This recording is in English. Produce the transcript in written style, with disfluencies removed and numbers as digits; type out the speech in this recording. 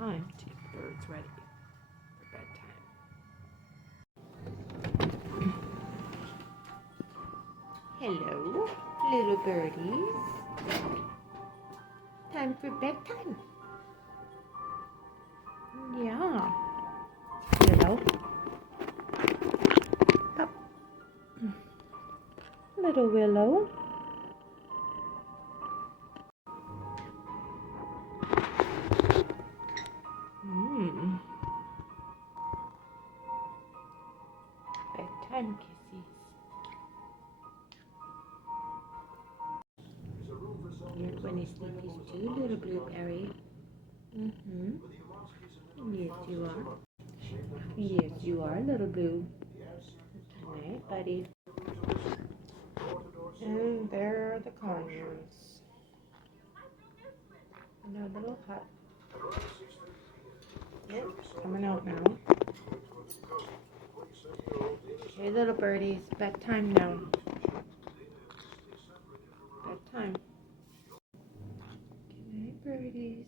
time to get the birds ready for bedtime. Hello, little birdies. Time for bedtime. Yeah. Willow. Up. Little Willow. Bedtime kisses. You're going to sleep too, little blueberry. Yes, you are. Yes, you are, little blue. Good night, buddy. And there are the conures. In our little hut. Yep, coming out now. Okay, little birdies, bedtime now. Bedtime. Good night, birdies.